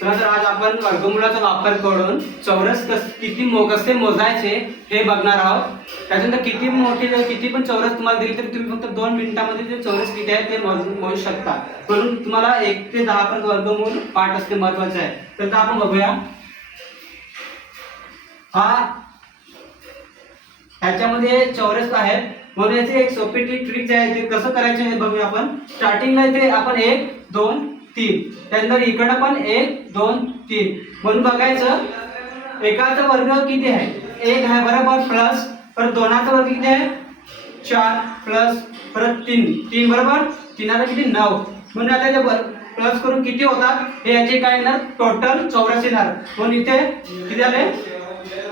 चला तर आज आपण वर्गमूळाचा वापर करून चौरस कसे मोजायचे हे बघणार आहोत। त्याच्यानंतर किती मोठे किती पण चौरस तुम्हाला दिले तरी तुम्ही फक्त 2 मिनिटांमध्ये ते चौरस किती आहे ते मोजू शकता। म्हणून तुम्हाला 1 ते 10 पर्यंत वर्गमूळ पाठ असणे महत्त्वाचे आहे। तर आपण बघूया, ह्याच्यामध्ये चौरस आहे म्हणून याची एक सोपी ट्रिक आहे ते कसं करायचं हे बघूया आपण। स्टार्टिंगला इथे आपण 1 2 3, त्यानंतर इकडे पण 1 2 3 म्हणून बघायचं एकाचा वर्ग किती आहे 1 आहे बरोबर, प्लस परत दोनाचा वर्ग किती आहे 4 प्लस परत 3 बरोबर, 3चा किती 9 म्हणून आता ते प्लस करून किती होतात हे याचे काय येणार टोटल चौरस येणार। म्हणून इथे किती आले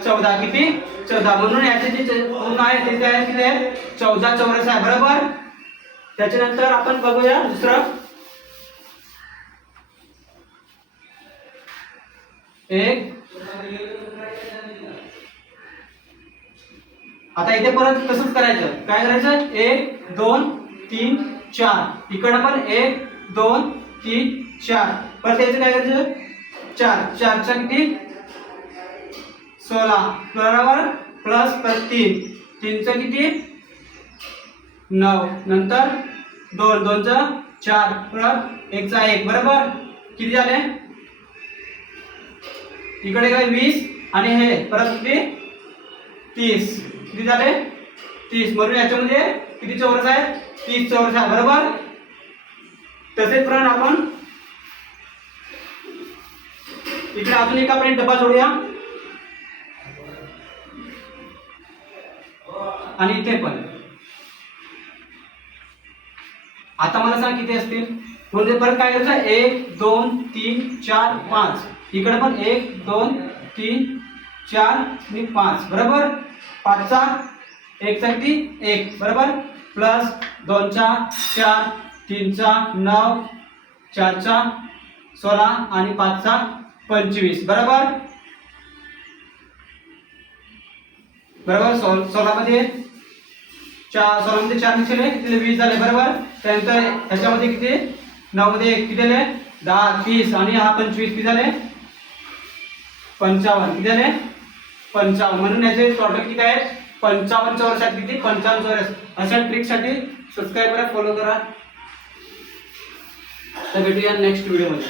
14, किती 14 म्हणून याचे जे पूर्ण आहे ते काय किती आहे 14 चौरस आहे बरोबर। त्याच्यानंतर आपण बघूया दुसरं 1 आता इथे परत तसंच करायचं, काय करायचं 1 2 3 4 इकडे पण 1 2 3 4 परत याचं काय करायचं 4 चा किती 16 बरोबर, प्लस परत 3 चा किती 9 नंतर 2 चा 4 परत 1 चा 1 बरोबर, किती झाले इकडे काय 20 आणि हे परत किती 30, किती झाले 30 म्हणून याच्यामध्ये किती चौरस आहे 30 चौरस आहे बरोबर। तसेच प्रमाणे आपण इकडे अजून एक आपण डबा जोडूया आणि इथे पण। आता मला सांग किती असतील, म्हणजे परत काय करायचं 1 2 3 4 5 इकडे पण 1 2 3 4 आणि 5 बरोबर, 5 चा 1 चा किती 1 बरोबर, प्लस 2 चा 4 3 चा 9 4 चा 16 आणि 5 चा 25 बरोबर। 16 मध्ये 4 निघाले किती 20 झाले बरोबर। त्यानंतर ह्याच्यामध्ये किती 9 मध्ये 1 किती झाले 10 30 आणि हा 25 किती झाले 55 किती झाले 55 म्हणून याचे टोटल किती आहे 55 चौरस आहेत, किती 55 चौरस। अशा ट्रिक साठी सबस्क्राइब करा, फॉलो करा। तर भेटूया नेक्स्ट व्हिडिओ मध्ये।